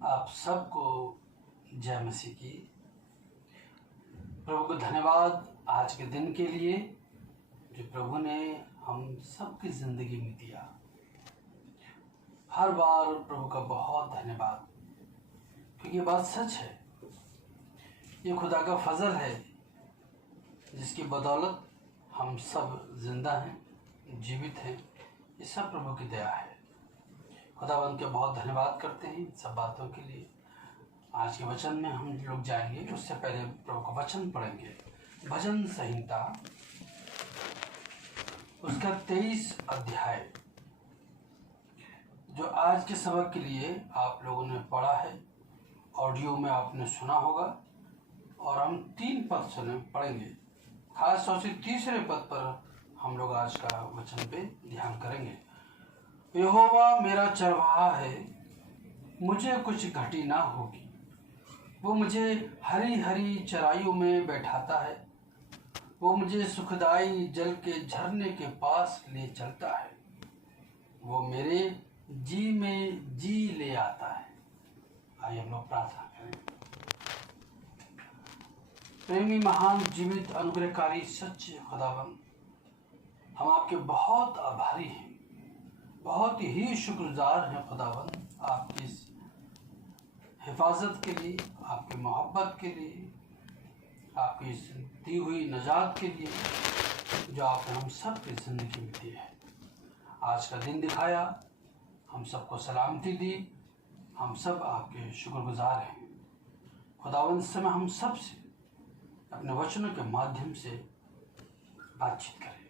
आप सबको जय मसीह की। प्रभु को धन्यवाद आज के दिन के लिए जो प्रभु ने हम सबकी ज़िंदगी में दिया। हर बार प्रभु का बहुत धन्यवाद, क्योंकि ये बात सच है। ये खुदा का फजल है जिसकी बदौलत हम सब जिंदा हैं, जीवित हैं। ये सब प्रभु की दया है। खुदावंद के बहुत धन्यवाद करते हैं सब बातों के लिए। आज के वचन में हम लोग जाएंगे, उससे पहले प्रभु का वचन पढ़ेंगे। भजन संहिता उसका 23 अध्याय जो आज के सबक के लिए आप लोगों ने पढ़ा है, ऑडियो में आपने सुना होगा। और हम 3 पद पढ़ेंगे। खास तौर से तीसरे पद पर हम लोग आज का वचन पे ध्यान करेंगे। यहोवा मेरा चरवाहा है, मुझे कुछ घटी ना होगी। वो मुझे हरी हरी चराइयों में बैठाता है। वो मुझे सुखदाई जल के झरने के पास ले चलता है। वो मेरे जी में जी ले आता है। आइए हम लोग प्रार्थना करें। प्रेमी महान जीवित अनुग्रहकारी सच्चे खुदावन, हम आपके बहुत आभारी हैं, बहुत ही शुक्रगुजार हैं खुदावन, आपकी इस हिफाजत के लिए, आपकी मोहब्बत के लिए, आपकी इस दी हुई नजात के लिए जो आपने हम सब की ज़िंदगी में दी है। आज का दिन दिखाया, हम सबको सलामती दी, हम सब आपके शुक्रगुजार हैं। खुदावन इस समय हम सब से अपने वचनों के माध्यम से बातचीत करें,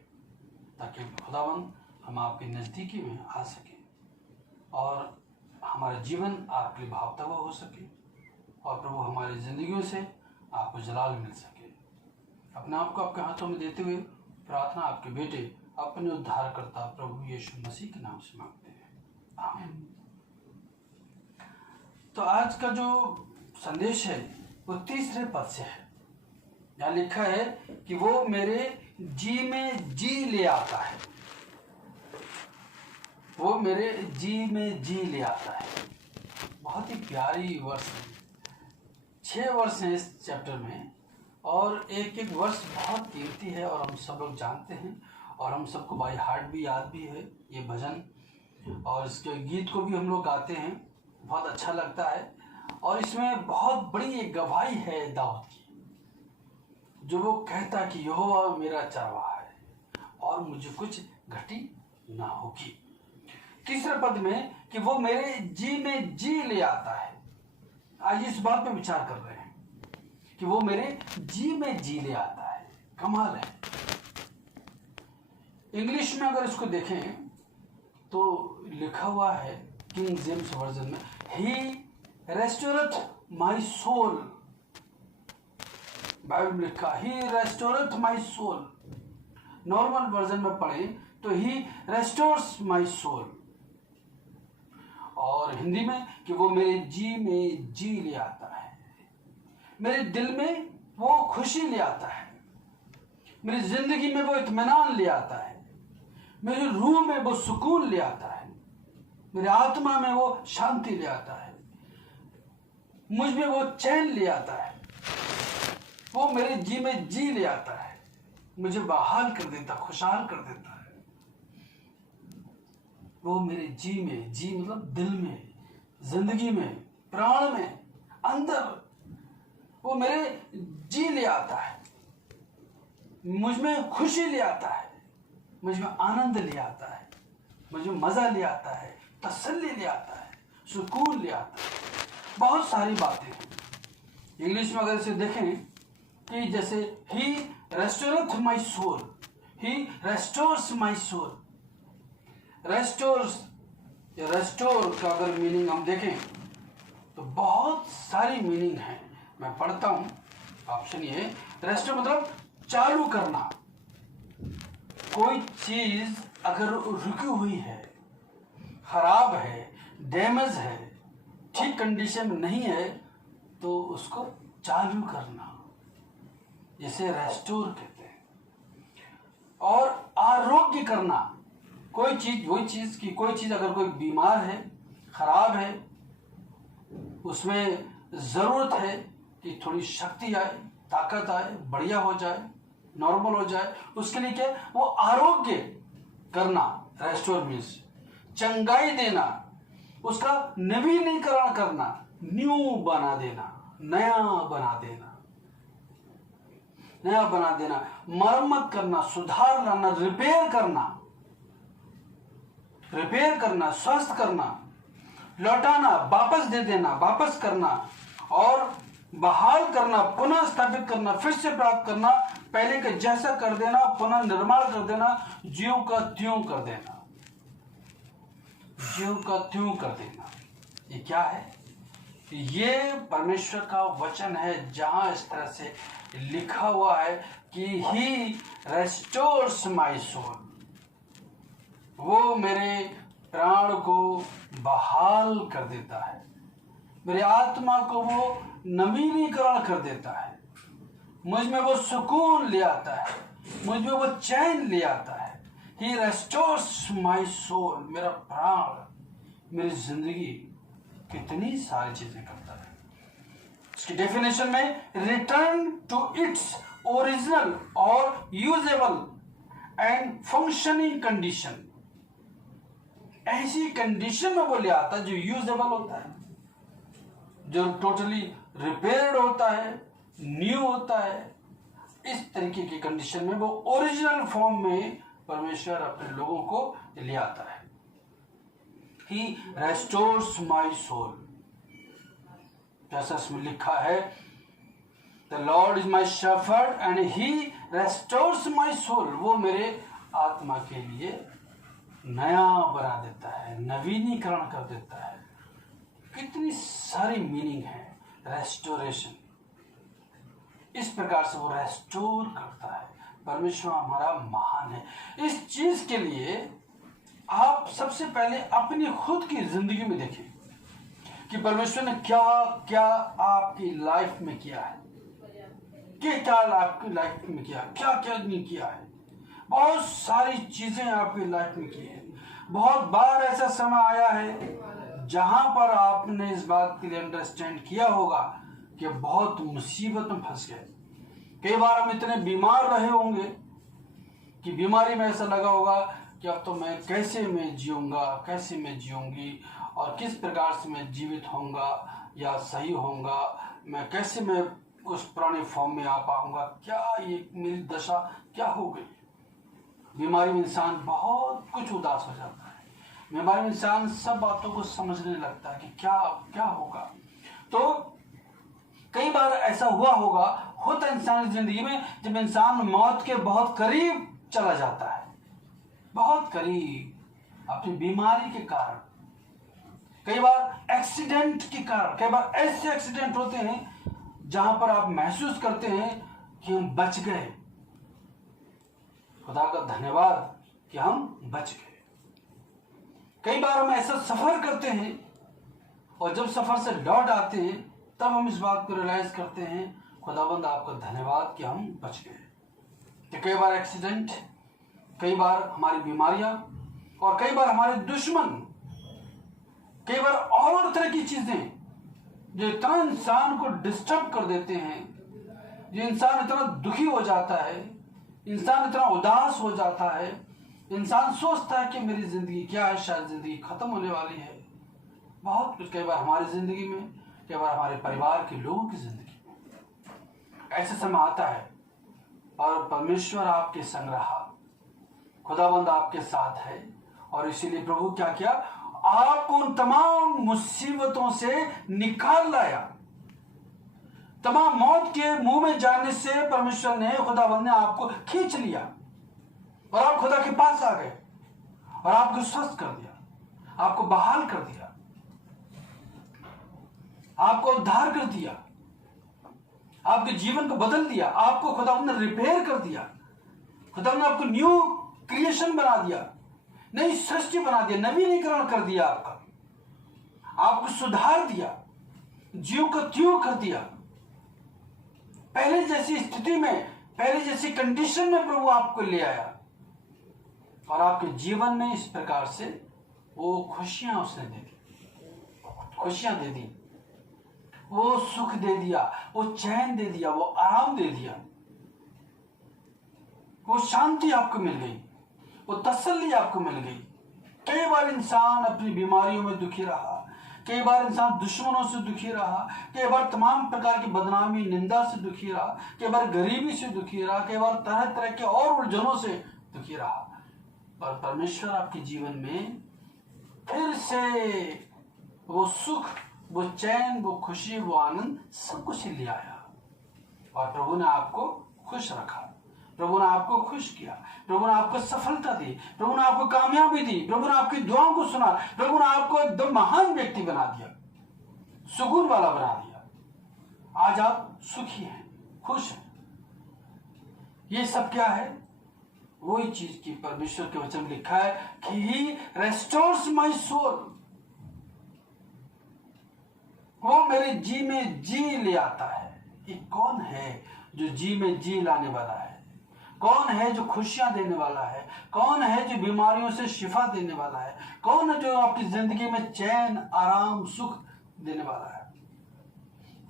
ताकि खुदावन हम आपके नज़दीकी में आ सकें और हमारा जीवन आपके लिए भावता हुआ हो सके, और प्रभु हमारी ज़िंदगियों से आपको जलाल मिल सके। अपने आप को आपके हाथों में देते हुए प्रार्थना आपके बेटे अपने उद्धारकर्ता प्रभु यीशु मसीह के नाम से मांगते हैं, आमीन। तो आज का जो संदेश है वो तीसरे पद से है। यहाँ लिखा है कि वो मेरे जी में जी ले आता है। वो मेरे जी में जी ले आता है। बहुत ही प्यारी वर्ष है। 6 वर्ष हैं इस चैप्टर में, और एक एक वर्ष बहुत कीमती है और हम सब लोग जानते हैं, और हम सबको बाय हार्ट भी याद भी है ये भजन, और इसके गीत को भी हम लोग गाते हैं। बहुत अच्छा लगता है। और इसमें बहुत बड़ी एक गवाही है दाऊद की, जो वो कहता कि यहोवा मेरा चरवाहा है और मुझे कुछ घटी ना होगी। तीसरे पद में कि वो मेरे जी में जी ले आता है। आज इस बात पे विचार कर रहे हैं कि वो मेरे जी में जी ले आता है। कमाल है। इंग्लिश में अगर इसको देखें तो लिखा हुआ है किंग जेम्स वर्जन में, he restoreth my soul. Bible में लिखा he restoreth my soul. Normal version में पढ़ें तो ही रेस्टोर्स माई सोल, और हिंदी में कि वो मेरे जी में जी ले आता है। मेरे दिल में वो खुशी ले आता है। मेरी जिंदगी में वो इत्मीनान ले आता है। मेरी रूह में वो सुकून ले आता है। मेरे आत्मा में वो शांति ले आता है। मुझ में वो चैन ले आता है। वो मेरे जी में जी ले आता है। मुझे बहाल कर देता, खुशहाल कर देता है। वो मेरे जी में, जी मतलब दिल में, जिंदगी में, प्राण में, अंदर वो मेरे जी ले आता है। मुझ में खुशी ले आता है। मुझ में आनंद ले आता है। मुझ में मजा ले आता है, तसल्ली ले आता है, सुकून ले आता है। बहुत सारी बातें हैं। इंग्लिश में अगर इसे देखें कि जैसे he restoreth my soul, he restores my soul. Restores या रेस्टोर का अगर मीनिंग हम देखें तो बहुत सारी मीनिंग है। मैं पढ़ता हूं, आप सुनिए। रेस्टोर मतलब चालू करना। कोई चीज अगर रुकी हुई है, खराब है, डैमेज है, ठीक कंडीशन में नहीं है, तो उसको चालू करना, जिसे रेस्टोर कहते हैं। और आरोग्य करना। कोई चीज, वही चीज की कोई चीज अगर कोई बीमार है, खराब है, उसमें ज़रूरत है कि थोड़ी शक्ति आए, ताकत आए, बढ़िया हो जाए, नॉर्मल हो जाए। उसके लिए क्या, वो आरोग्य करना, रेस्टोर मीन्स चंगाई देना, उसका नवीनीकरण करना, न्यू बना देना, नया बना देना, नया बना देना, मरम्मत करना, सुधार लाना, रिपेयर करना, स्वस्थ करना, लौटाना, वापस दे देना, वापस करना और बहाल करना, पुनः स्थापित करना, फिर से प्राप्त करना, पहले के जैसा कर देना, पुनः निर्माण कर देना, ज्यों का त्यों कर देना, ज्यों का त्यों कर देना। ये क्या है? ये परमेश्वर का वचन है, जहां इस तरह से लिखा हुआ है कि ही रेस्टोर्स माई सोल, वो मेरे प्राण को बहाल कर देता है, मेरी आत्मा को वो नवीनीकरण कर देता है, मुझ में वो सुकून ले आता है, मुझ में वो चैन ले आता है। ही रेस्टोर्स माई सोल, मेरा प्राण, मेरी जिंदगी कितनी सारी चीजें करता है। इसकी डेफिनेशन में रिटर्न टू इट्स ओरिजिनल और यूजेबल एंड फंक्शनिंग कंडीशन, ऐसी कंडीशन में वो ले आता है जो यूजेबल होता है, जो टोटली रिपेयर्ड होता है, न्यू होता है। इस तरीके की कंडीशन में वो ओरिजिनल फॉर्म में परमेश्वर अपने लोगों को ले आता है। He restores my soul, जैसा इसमें लिखा है, The Lord is my shepherd and He restores my soul, वो मेरे आत्मा के लिए नया बना देता है, नवीनीकरण कर देता है। कितनी सारी मीनिंग है रेस्टोरेशन, इस प्रकार से वो रेस्टोर करता है। परमेश्वर हमारा महान है। इस चीज के लिए आप सबसे पहले अपनी खुद की जिंदगी में देखें कि परमेश्वर ने क्या क्या आपकी लाइफ में किया है, क्या आपकी लाइफ में किया, क्या क्या नहीं किया है। बहुत सारी चीजें आपकी लाइफ में की है। बहुत बार ऐसा समय आया है जहां पर आपने इस बात के लिए अंडरस्टैंड किया होगा कि बहुत मुसीबत में फंस गए। कई बार हम इतने बीमार रहे होंगे कि बीमारी में ऐसा लगा होगा कि अब तो मैं कैसे मैं जीऊंगा, कैसे मैं जीऊंगी और किस प्रकार से मैं जीवित होऊंगा या सही होऊंगा, मैं कैसे मैं उस पुराने फॉर्म में आ पाऊंगा, क्या ये मेरी दशा क्या हो गई। बीमारी में इंसान बहुत कुछ उदास हो जाता है। बीमारी में इंसान सब बातों को समझने लगता है कि क्या क्या होगा। तो कई बार ऐसा हुआ होगा, होता इंसान की जिंदगी में, जब इंसान मौत के बहुत करीब चला जाता है, बहुत करीब, अपनी बीमारी के कारण, कई बार एक्सीडेंट के कारण। कई बार ऐसे एक्सीडेंट होते हैं जहां पर आप महसूस करते हैं कि हम बच गए, खुदा का धन्यवाद कि हम बच गए। कई बार हम ऐसा सफर करते हैं और जब सफर से लौट आते हैं तब हम इस बात को रियलाइज करते हैं, खुदाबंद आपका धन्यवाद कि हम बच गए। कि कई बार एक्सीडेंट, कई बार हमारी बीमारियां और कई बार हमारे दुश्मन, कई बार और तरह की चीजें जो इतना इंसान को डिस्टर्ब कर देते हैं, जो इंसान इतना दुखी हो जाता है, इंसान इतना उदास हो जाता है, इंसान सोचता है कि मेरी जिंदगी क्या है, शायद जिंदगी खत्म होने वाली है। बहुत कुछ कई बार हमारी जिंदगी में, कई बार हमारे परिवार के लोगों की जिंदगी में ऐसा समय आता है और परमेश्वर आपके संग रहा, खुदाबंद आपके साथ है और इसीलिए प्रभु क्या किया, आपको उन तमाम मुसीबतों से निकाल लाया। तमाम मौत के मुंह में जाने से परमेश्वर ने, खुदाबंद ने आपको खींच लिया और आप खुदा के पास आ गए और आपको स्वस्थ कर दिया, आपको बहाल कर दिया, आपको उद्धार कर दिया, आपके जीवन को बदल दिया, आपको खुदाबंद ने रिपेयर कर दिया, खुदाबंद ने आपको न्यू क्रिएशन बना दिया, नई सृष्टि बना दिया, नवीनीकरण कर दिया, आपको सुधार दिया, ज्यों को त्यों कर दिया। पहले जैसी स्थिति में, पहले जैसी कंडीशन में प्रभु आपको ले आया और आपके जीवन में इस प्रकार से वो खुशियां उसने दे दी, खुशियां दे दी। वो सुख दे दिया, वो चैन दे दिया, वो आराम दे दिया, वो शांति आपको मिल गई, वो तसल्ली आपको मिल गई। कई बार इंसान अपनी बीमारियों में दुखी रहा, कई बार इंसान दुश्मनों से दुखी रहा, कई बार तमाम प्रकार की बदनामी निंदा से दुखी रहा, कई बार गरीबी से दुखी रहा, कई बार तरह तरह के और उलझनों से दुखी रहा, पर परमेश्वर आपके जीवन में फिर से वो सुख, वो चैन, वो खुशी, वो आनंद सब कुछ ले आया और प्रभु ने आपको खुश रखा, प्रभु ने आपको खुश किया, प्रभु ने आपको सफलता दी, प्रभु ने आपको कामयाबी दी, प्रभु ने आपकी दुआओं को सुना, प्रभु ने आपको एकदम महान व्यक्ति बना दिया, सुकून वाला बना दिया। आज आप सुखी हैं, खुश हैं। ये सब क्या है? वही चीज की परमेश्वर के वचन में लिखा है कि ही रेस्टोर्स माई सोल, वो मेरे जी में जी ले आता है। ये कौन है जो जी में जी लाने वाला है? कौन है जो खुशियां देने वाला है? कौन है जो बीमारियों से शिफा देने वाला है? कौन है जो आपकी जिंदगी में चैन, आराम, सुख देने वाला है?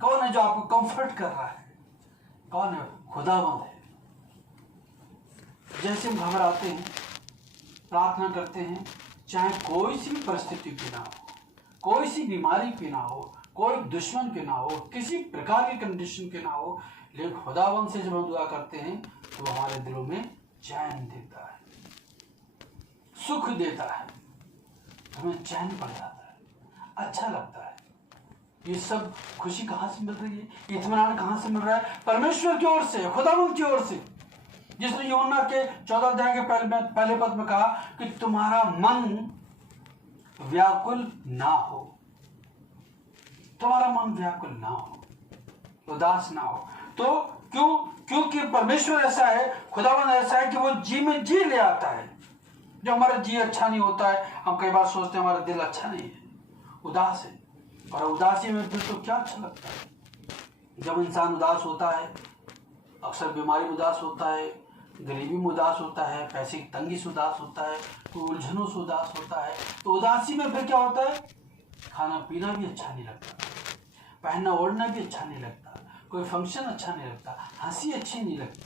कौन है जो आपको कंफर्ट कर रहा है? कौन है? खुदावंद है। जैसे हम घबराते हैं, प्रार्थना करते हैं, चाहे कोई सी भी परिस्थिति क्यों ना हो, कोई सी बीमारी क्यों ना हो, कोई दुश्मन क्यों ना हो, किसी प्रकार की कंडीशन क्यों ना हो, लेकिन खुदावंद से जब हम दुआ करते हैं तो हमारे दिलों में चैन देता है, सुख देता है, हमें चैन पड़ जाता है, अच्छा लगता है। ये सब खुशी कहाँ से मिल रही है? इत्मीनान कहाँ से मिल रहा है? परमेश्वर की ओर से, खुदावंद की ओर से, जिसने यूहन्ना के 14 अध्याय के पहले पद में कहा कि तुम्हारा मन व्याकुल ना हो, तुम्हारा मन व्याकुल ना हो, उदास ना हो। तो क्योंकि परमेश्वर ऐसा है, खुदावंद ऐसा है कि वो जी में जी ले आता है। जो हमारा जी अच्छा नहीं होता है, हम कई बार सोचते हैं हमारा दिल अच्छा नहीं है, उदास है, और उदासी में फिर तो क्या अच्छा लगता है। जब इंसान उदास होता है, अक्सर बीमारी में उदास होता है, गरीबी में उदास होता है, पैसे की तंगी से उदास होता है, तो उलझनों से उदास होता है, तो उदासी में फिर क्या होता है? खाना पीना भी अच्छा नहीं लगता, पहनना ओढ़ना भी अच्छा नहीं लगता, कोई फंक्शन अच्छा नहीं लगता, हंसी अच्छी नहीं लगती,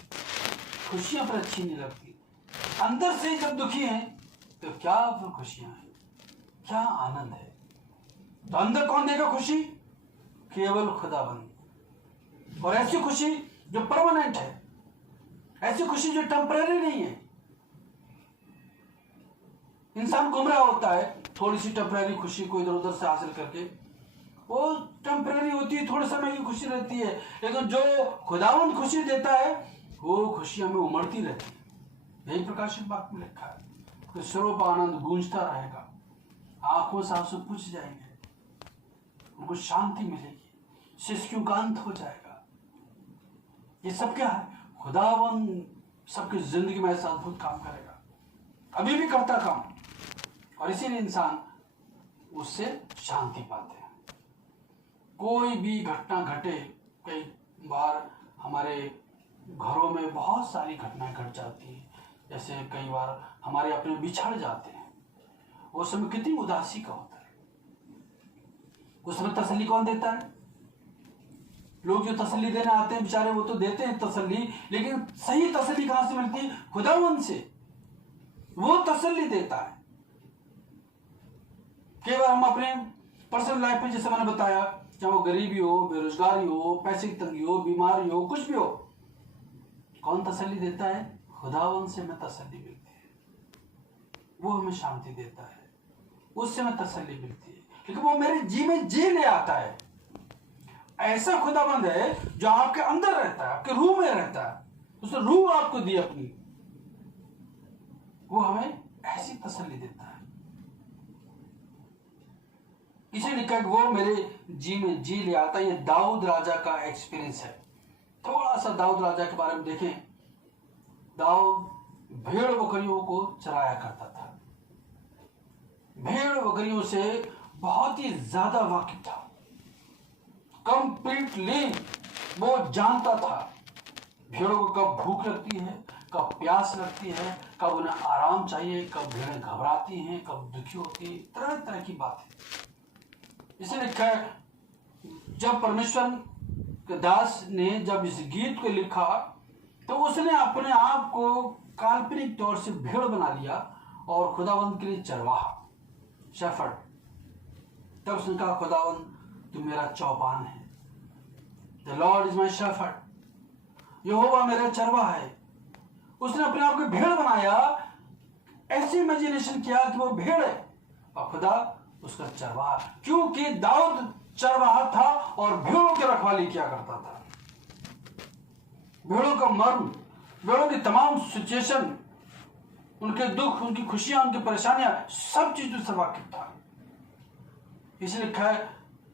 खुशियां पर अच्छी नहीं लगती। अंदर से जब दुखी हैं तो क्या फिर खुशियां हैं, क्या आनंद है? तो अंदर कौन देगा खुशी? केवल खुदाबंद। और ऐसी खुशी जो परमानेंट है, ऐसी खुशी जो टेम्परेरी नहीं है। इंसान गुमराह होता है, थोड़ी सी टेम्परेरी खुशी को इधर उधर से हासिल करके, वो टेम्परेरी होती है, थोड़े समय की खुशी रहती है, लेकिन जो खुदावंद खुशी देता है वो खुशी हमें उमड़ती रहती है। यही प्रकाशित वाक्य में लिखा है कि स्वरूप आनंद गूंजता रहेगा, आंखों से आंसू पूछ जाएंगे, उनको शांति मिलेगी, सिसकियों का अंत हो जाएगा। ये सब क्या है? खुदावंद सबकी जिंदगी में ऐसा अद्भुत काम करेगा, अभी भी करता काम, और इसीलिए इंसान उससे शांति पाते हैं। कोई भी घटना घटे, कई बार हमारे घरों में बहुत सारी घटनाएं घट जाती हैं, जैसे कई बार हमारे अपने बिछड़ जाते हैं, उस समय कितनी उदासी का होता है। उस समय तसल्ली कौन देता है? लोग जो तसल्ली देने आते हैं बेचारे, वो तो देते हैं तसल्ली, लेकिन सही तसल्ली कहां से मिलती है? खुदावंद से। वो तसल्ली देता है। कई बार हम अपने पर्सनल लाइफ में, जैसे मैंने बताया, चाहे वो गरीबी हो, बेरोजगारी हो, पैसे की तंगी हो, बीमारी हो, कुछ भी हो, कौन तसल्ली देता है? खुदावंद से हमें तसल्ली मिलती है, वो हमें शांति देता है, उससे हमें तसल्ली मिलती है, लेकिन वो मेरे जी में जी ले आता है। ऐसा खुदावंद है जो आपके अंदर रहता है, आपके रूह में रहता है, उसने रूह आपको दी अपनी, वो हमें ऐसी तसल्ली देता है। इसे लिखा कि वो मेरे जी में जी ले आता है। ये दाऊद राजा का एक्सपीरियंस है। थोड़ा सा दाऊद राजा के बारे में देखें। दाऊद भेड़ बकरियों को चराया करता था, भेड़ बकरियों से बहुत ही ज्यादा वाकिफ था, कंप्लीटली वो जानता था भेड़ों को कब भूख लगती है, कब प्यास लगती है, कब उन्हें आराम चाहिए, कब भेड़ें घबराती हैं, कब दुखी होती है, तरह तरह की बातें। इसे लिखा है जब परमेश्वर के दास ने जब इस गीत को लिखा तो उसने अपने आप को काल्पनिक तौर से भेड़ बना लिया और खुदावंत के लिए चरवाहा, शेफर्ड। तब उसने कहा, खुदावंत तू मेरा चौपान है, the Lord is my shepherd, Jehovah मेरा चरवाहा है। उसने अपने आप को भेड़ बनाया, ऐसी इमेजिनेशन किया कि वो भेड़ है और खुदा उसका चरवाहा, क्योंकि दाऊद चरवाहा था और भेड़ों की रखवाली किया करता था। भेड़ों का मर्म, भेड़ों की तमाम सिचुएशन, उनके दुख, उनकी खुशियां, उनकी परेशानियां, सब चीजों से वाकिफ था। इसलिए लिखा है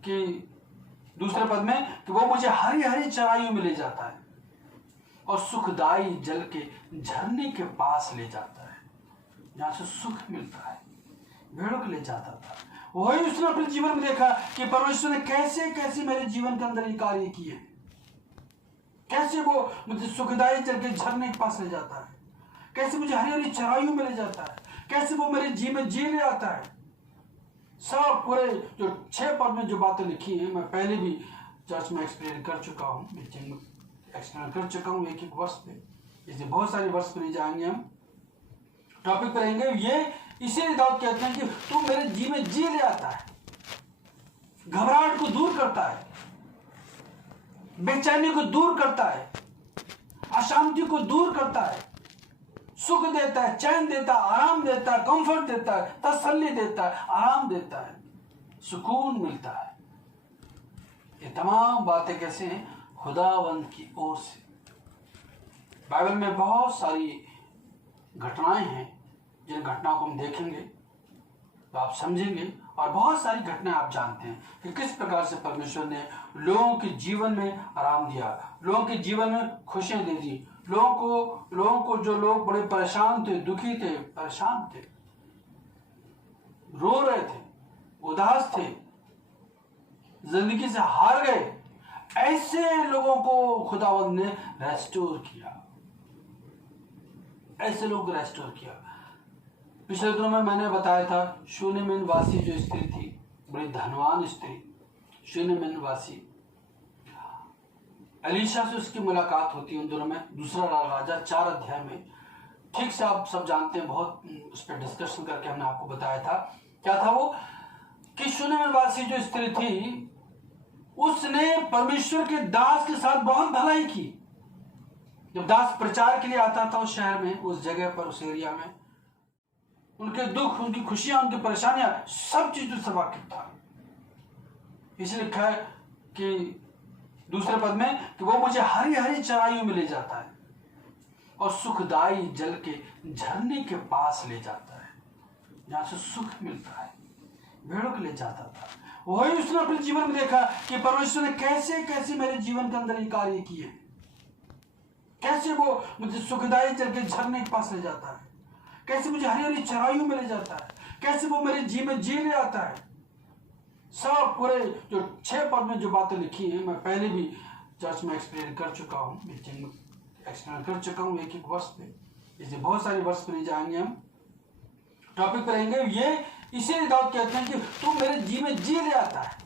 कि दूसरे पद में कि वो मुझे हरी हरी चराइयों में ले जाता है और सुखदाई जल के झरने के पास ले जाता है, जहां से सुख मिलता है। भेड़ों के ले जाता था। वही उसने अपने जीवन में देखा कि परमेश्वर ने कैसे कैसे मेरे जीवन के अंदर ये कार्य किए, कैसे वो मुझे सुखदाई जल के झरने के पास ले जाता है, कैसे मुझे हरी हरी चराइयों में ले जाता है, कैसे वो मेरे जी में जी ले आता है। सब पूरे जो 6 पद में जो बातें लिखी हैं, मैं पहले भी चर्च में एक्सप्लेन कर चुका हूँ, मीटिंग में एक्सप्लेन कर चुका हूँ एक एक वर्ष पे, इसलिए बहुत सारे वर्ष पे नहीं जाएंगे, हम टॉपिक पे रहेंगे। ये इसीलिए दाऊद कहते हैं कि तू मेरे जी में जी ले आता है, घबराहट को दूर करता है, बेचैनी को दूर करता है, अशांति को दूर करता है, सुख देता है, चैन देता है, आराम देता है, कंफर्ट देता है, तसल्ली देता है, आराम देता है, सुकून मिलता है। ये तमाम बातें कैसे हैं? खुदावंत की ओर से। बाइबल में बहुत सारी घटनाएं हैं, जिन घटनाओं को हम देखेंगे तो आप समझेंगे, और बहुत सारी घटनाएं आप जानते हैं कि किस प्रकार से परमेश्वर ने लोगों के जीवन में आराम दिया, लोगों के जीवन में खुशियां दे दी, लोगों को जो लोग बड़े परेशान थे, दुखी थे, परेशान थे, रो रहे थे, उदास थे, जिंदगी से हार गए, ऐसे लोगों को खुदावंद ने रेस्टोर किया, ऐसे लोग रेस्टोर किया। पिछले दिनों में मैंने बताया था, शूनेमिन वासी जो स्त्री थी, बड़ी धनवान स्त्री, शूनेमिन वासी, एलीशा से उसकी मुलाकात होती है उन दिनों में, दूसरा राजा 4 अध्याय में। ठीक से आप सब जानते हैं, बहुत उस पर डिस्कशन करके हमने आपको बताया था। क्या था वो कि शूनेमिन वासी जो स्त्री थी, उसने परमेश्वर के दास के साथ बहुत भलाई की। जब दास प्रचार के लिए आता था उस शहर में, उस जगह पर, उस एरिया में, उनके दुख, उनकी खुशियां, उनकी परेशानियां, सब चीजों से वाकिफ था। इसलिए लिखा है कि दूसरे पद में कि वो मुझे हरी हरी चराइयों में ले जाता है और सुखदाई जल के झरने के पास ले जाता है, जहां से सुख मिलता है। भेड़ों के ले जाता था। वही उसने अपने जीवन में देखा कि परमेश्वर ने कैसे कैसे मेरे जीवन के अंदर ये कार्य किए, कैसे वो मुझे सुखदाई जल के झरने के पास ले जाता है, कैसे मुझे हरी हरी चराइयों में ले जाता है, कैसे वो मेरे जी में जी ले आता है। सब पूरे जो 6 पद में जो बातें लिखी हैं, मैं पहले भी चर्च में एक्सप्लेन कर चुका हूँ, मीटिंग में एक्सप्लेन कर चुका हूँ एक एक वर्ष पे, इसलिए बहुत सारे वर्ष पे नहीं जाएंगे, हम टॉपिक पे रहेंगे। ये इसीलिए दाऊद कहते हैं कि तू मेरे जी में जी ले आता है,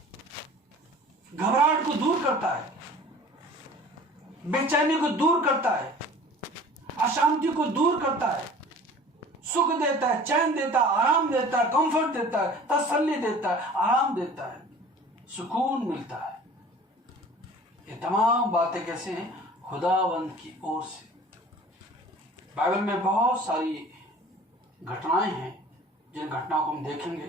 घबराहट को दूर करता है, बेचैनी को दूर करता है, अशांति को दूर करता है, सुख देता है, चैन देता है, आराम देता है, कंफर्ट देता है, तसल्ली देता है, आराम देता है, सुकून मिलता है। ये तमाम बातें कैसे हैं? खुदावंत की ओर से। बाइबल में बहुत सारी घटनाएं हैं, जिन घटनाओं को हम देखेंगे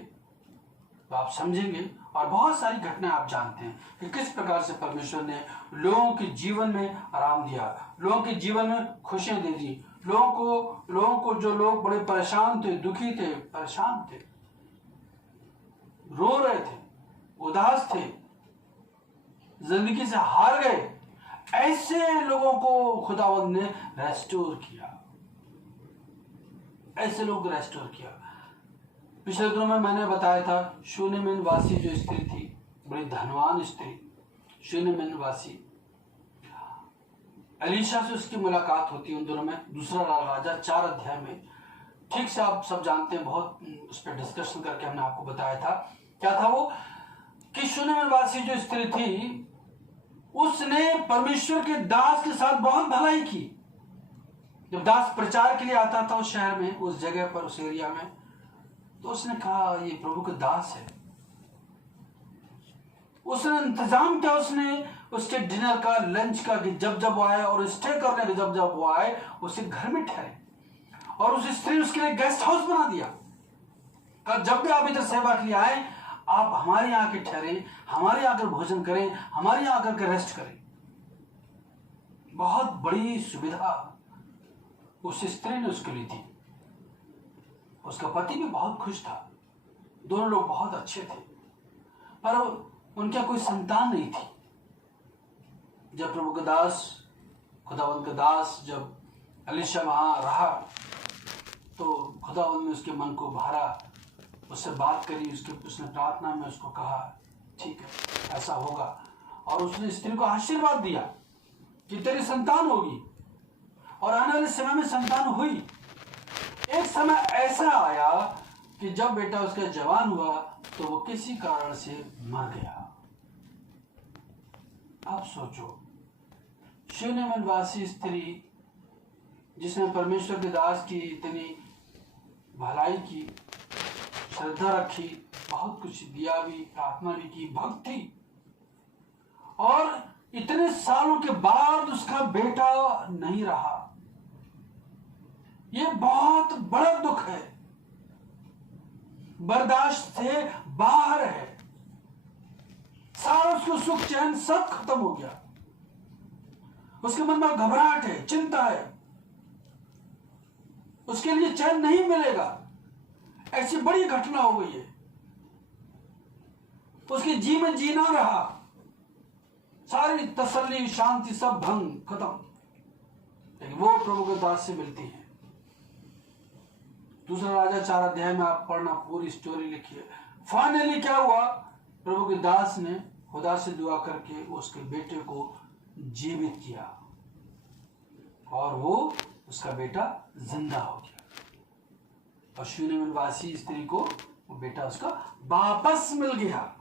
तो आप समझेंगे, और बहुत सारी घटनाएं आप जानते हैं कि किस प्रकार से परमेश्वर ने लोगों के जीवन में आराम दिया, लोगों के जीवन में खुशियां दे दी, लोगों को जो लोग बड़े परेशान थे, दुखी थे, परेशान थे, रो रहे थे, उदास थे, जिंदगी से हार गए, ऐसे लोगों को खुदावंद ने रेस्टोर किया, ऐसे लोग रेस्टोर किया। पिछले दिनों में मैंने बताया था, शूनेमिन वासी जो स्त्री थी, बड़ी धनवान स्त्री, शूनेमिन वासी, एलीशा से उसकी मुलाकात होती है उन दिनों में, दूसरा राजा 4 अध्याय में। ठीक से आप सब जानते हैं, बहुत उस पर डिस्कशन करके हमने आपको बताया था। क्या था वो कि शूनेम वासी जो स्त्री थी उसने परमेश्वर के दास के साथ बहुत भलाई की। जब दास प्रचार के लिए आता था उस शहर में, उस जगह पर, उस एरिया में, तो उसने कहा ये प्रभु का दास है। उसने इंतजाम किया, उसने उसके डिनर का, लंच का, कि जब जब वो आए, और स्टे करने के जब जब वो आए उसे घर में ठहरे। और उस स्त्री उसके लिए गेस्ट हाउस बना दिया। कहा जब भी आप इधर सेवा के लिए आए आप हमारे यहाँ के ठहरे, हमारे यहाँ आकर भोजन करें, हमारे यहाँ आकर के रेस्ट करें। बहुत बड़ी सुविधा उस स्त्री ने उसके लिए दी। उसका पति भी बहुत खुश था, दोनों लोग बहुत अच्छे थे, पर उनका कोई संतान नहीं थी। जब प्रभु का दास, खुदावंद का दास, जब एलीशा वहां रहा तो खुदावंद ने उसके मन को भरा, उससे बात करी, उसने प्रार्थना में उसको कहा ठीक है ऐसा होगा। और उसने स्त्री को आशीर्वाद दिया कि तेरी संतान होगी, और आने वाले समय में संतान हुई। एक समय ऐसा आया कि जब बेटा उसका जवान हुआ तो वो किसी कारण से मर गया। अब सोचो, शूनेम वासी स्त्री जिसने परमेश्वर के दास की इतनी भलाई की, श्रद्धा रखी, बहुत कुछ दिया भी, प्रार्थना भी की, भक्ति, और इतने सालों के बाद उसका बेटा नहीं रहा। ये बहुत बड़ा दुख है, बर्दाश्त से बाहर है। सारा उसको सुख चैन सब खत्म हो गया। उसके मन में घबराहट है, चिंता है, उसके लिए चैन नहीं मिलेगा। ऐसी बड़ी घटना हो गई है, उसके जीवन जीना रहा, सारी तसल्ली, शांति सब भंग, खत्म। लेकिन वो प्रभु के दास से मिलती है। दूसरा राजा 4 अध्याय में आप पढ़ना, पूरी स्टोरी लिखी है। फाइनली क्या हुआ, प्रभु के दास ने खुदा से दुआ करके उसके बेटे को जीवित किया, और वो उसका बेटा जिंदा हो गया। और शूनेम वासी स्त्री को वो बेटा उसका वापस मिल गया।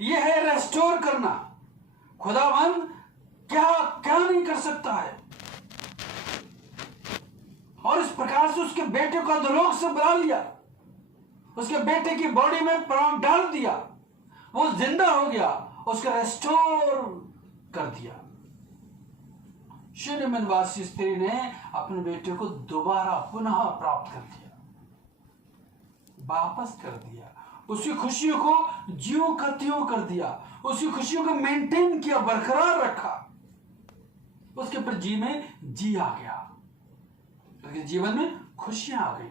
यह है रेस्टोर करना। खुदावंद क्या क्या नहीं कर सकता है। और इस प्रकार से उसके बेटे को अधोलोक से बुला लिया, उसके बेटे की बॉडी में प्राण डाल दिया, वो जिंदा हो गया, उसको रेस्टोर कर दिया। शूनेम वासी स्त्री ने अपने बेटे को दोबारा पुनः प्राप्त कर दिया, वापस कर दिया, उसकी खुशियों को ज्यों का त्यों कर दिया, उसकी खुशियों को मेंटेन किया, बरकरार रखा। उसके पर जी में जी आ गया, उसके जीवन में खुशियां आ गई,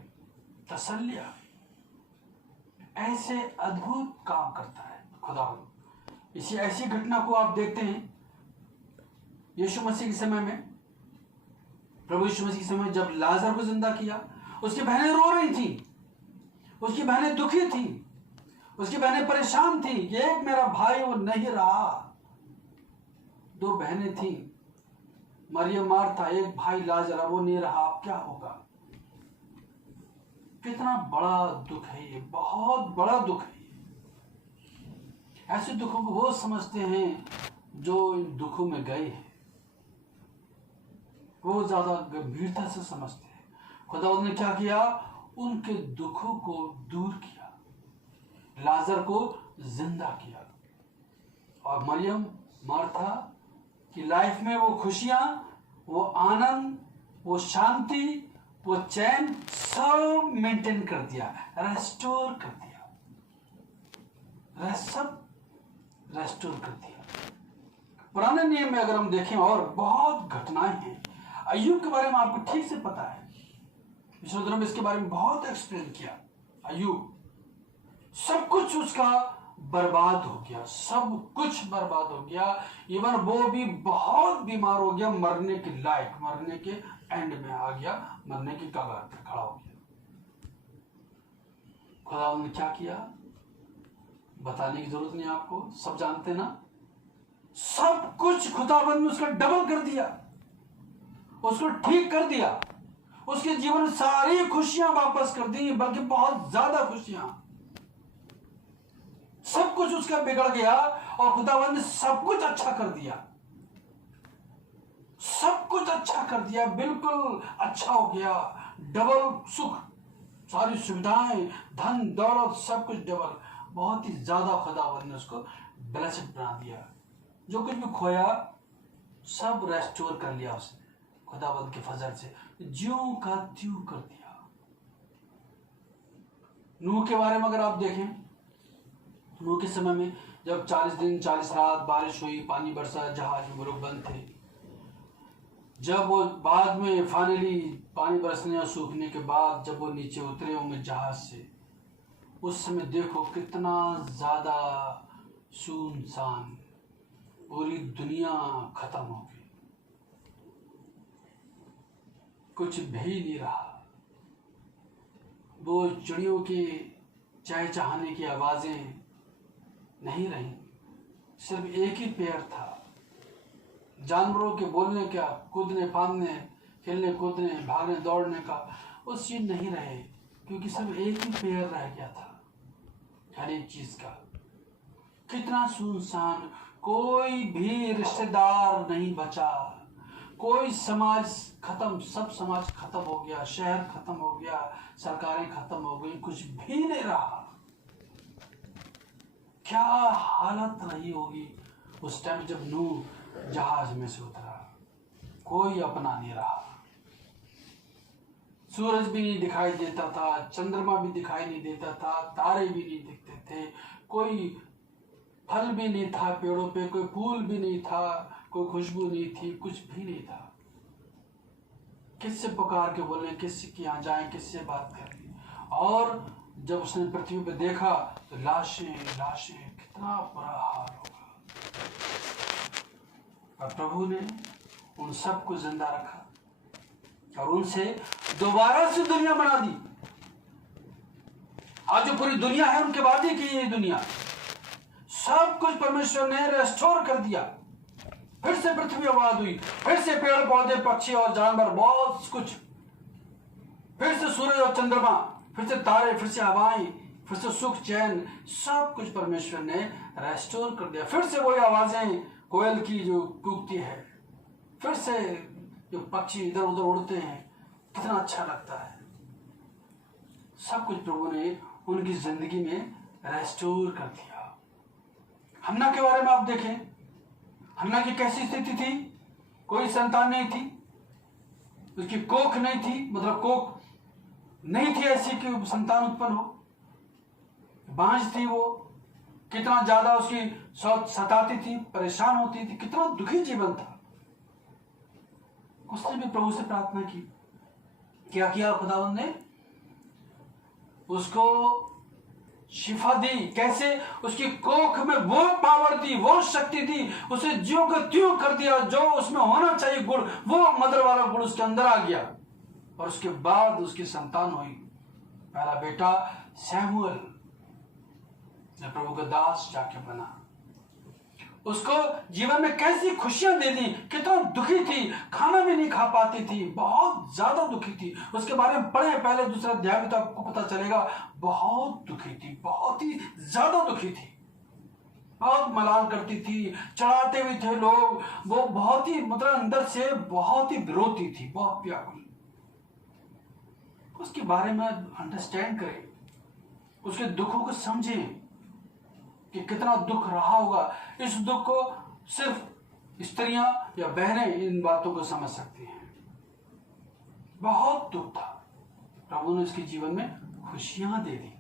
तसल्ली आ गई। ऐसे अद्भुत काम करता है खुदावंद। ऐसी घटना को आप देखते हैं यीशु मसीह के समय में। प्रभु यीशु मसीह के समय जब लाजर को जिंदा किया, उसकी बहनें रो रही थी, उसकी बहनें दुखी थी, उसकी बहनें परेशान थी। एक मेरा भाई वो नहीं रहा। 2 बहनें थी, मरियम, मार्था, एक भाई लाजर, वो नहीं रहा, अब क्या होगा। कितना बड़ा दुख है ये, बहुत बड़ा दुख है। ऐसे दुखों को वो समझते हैं जो इन दुखों में गए हैं, वो ज्यादा गंभीरता से समझते हैं। खुदावंद ने क्या किया, उनके दुखों को दूर किया, लाजर को जिंदा किया। और मरियम, मार्था की लाइफ में वो खुशियां, वो आनंद, वो शांति, वो चैन सब मेंटेन कर दिया, रेस्टोर कर दिया, सब रेस्टोर कर दिया। पुराने नियम में अगर हम देखें और बहुत घटनाएं हैं। अय्यूब के बारे में आपको ठीक से पता है, पिछले दिनों में इसके बारे में बहुत एक्सप्लेन किया। अय्यूब, सब कुछ उसका बर्बाद हो गया, सब कुछ बर्बाद हो गया। इवन वो भी बहुत बीमार हो गया, मरने के लायक, मरने के एंड में आ गया, मरने की कगार पर खड़ा हो गया। खुदावंद ने क्या किया, बताने की जरूरत नहीं आपको, सब जानते ना। सब कुछ खुदावंद ने उसका डबल कर दिया, उसको ठीक कर दिया, उसके जीवन में सारी खुशियां वापस कर दी, बल्कि बहुत ज्यादा खुशियां। सब कुछ उसका बिगड़ गया और खुदावंद ने सब कुछ अच्छा कर दिया, सब कुछ अच्छा कर दिया, बिल्कुल अच्छा हो गया, डबल सुख, सारी सुविधाएं, धन दौलत सब कुछ डबल, बहुत ही ज्यादा खुदावंद ने उसको ब्लेस्ड बना दिया। जो कुछ भी खोया सब रेस्टोर कर लिया उसने खुदावंद के फजल से, ज्यों का त्यों कर दिया। नूह के बारे में अगर आप देखें, नूह के समय में जब 40 दिन 40 रात बारिश हुई, पानी बरसा, जहाज में वो लोग बंद थे, जब वो बाद में फाइनली पानी बरसने और सूखने के बाद जब वो नीचे उतरे होंगे जहाज से, उस समय देखो कितना ज्यादा सुनसान, पूरी दुनिया खत्म हो गई, कुछ भी नहीं रहा। वो चिड़ियों की चहचहाने की आवाजें नहीं रही, सिर्फ एक ही पेड़ था, जानवरों के बोलने का, कूदने फांदने, खेलने कूदने, भागने दौड़ने का वो चीज नहीं रहे, क्योंकि सिर्फ एक ही पेड़ रह गया था हर एक चीज का। कितना सुनसान, कोई भी रिश्तेदार नहीं बचा, कोई समाज खत्म, सब समाज खत्म हो गया, शहर खत्म हो गया, सरकारें खत्म हो गई, कुछ भी नहीं रहा। क्या हालत रही होगी उस टाइम जब नूह जहाज में से उतरा, कोई अपना नहीं रहा, सूरज भी नहीं दिखाई देता था, चंद्रमा भी दिखाई नहीं देता था, तारे भी नहीं दिखते थे, कोई फल भी नहीं था पेड़ों पे, कोई फूल भी नहीं था, कोई खुशबू नहीं थी, कुछ भी नहीं था। किससे पुकार के बोले, किससे के यहाँ जाए, किससे बात करें। और जब उसने पृथ्वी पे देखा तो लाशें लाशें, कितना बुरा हाल होगा। और प्रभु ने उन सबको जिंदा रखा और उनसे दोबारा से दुनिया बना दी। आज जो पूरी दुनिया है उनके बाद ही की ये दुनिया, सब कुछ परमेश्वर ने रेस्टोर कर दिया। फिर से पृथ्वी आबाद हुई, फिर से पेड़ पौधे पक्षी और जानवर, बहुत कुछ, फिर से सूरज और चंद्रमा, फिर से तारे, फिर से हवाएं, फिर से सुख चैन, सब कुछ परमेश्वर ने रेस्टोर कर दिया। फिर से वही आवाजें कोयल की जो कूकती है, फिर से जो पक्षी इधर उधर उड़ते हैं, कितना अच्छा लगता है। सब कुछ प्रभु ने उनकी जिंदगी में रेस्टोर कर दिया। हन्ना के बारे में आप देखें, हन्ना की कैसी स्थिति थी, कोई संतान नहीं थी, उसकी कोख नहीं थी, मतलब कोख नहीं थी ऐसी कि संतान उत्पन्न हो, बांझ थी वो, कितना ज्यादा उसकी सताती थी, परेशान होती थी, कितना दुखी जीवन था। उसने भी प्रभु से प्रार्थना की, क्या किया खुदावंद ने, उसको शिफा दी। कैसे? उसकी कोख में वो पावर थी, वो शक्ति थी, उसे ज्यों का त्यों कर दिया, जो उसमें होना चाहिए गुण, वो मदर वाला गुण उसके अंदर आ गया। और उसके बाद उसकी संतान हुई, पहला बेटा सैमुअल, जो प्रभु का दास जाके बना। उसको जीवन में कैसी खुशियां दे दी, कितना दुखी थी, खाना भी नहीं खा पाती थी, बहुत ज्यादा दुखी थी। उसके बारे में पढ़े पहले दूसरा अध्याय में तो आपको पता चलेगा, बहुत दुखी थी, बहुत ही ज्यादा दुखी थी, बहुत मलाल करती थी, चढ़ाते भी थे लोग, वो बहुत ही मतलब अंदर से बहुत ही विरोधी थी, बहुत व्याकुल। उसके बारे में अंडरस्टैंड करें, उसके दुखों को समझें कि कितना दुख रहा होगा। इस दुख को सिर्फ स्त्रियां या बहनें इन बातों को समझ सकती हैं। बहुत दुख था, प्रभु ने उसके जीवन में खुशियां दे दी,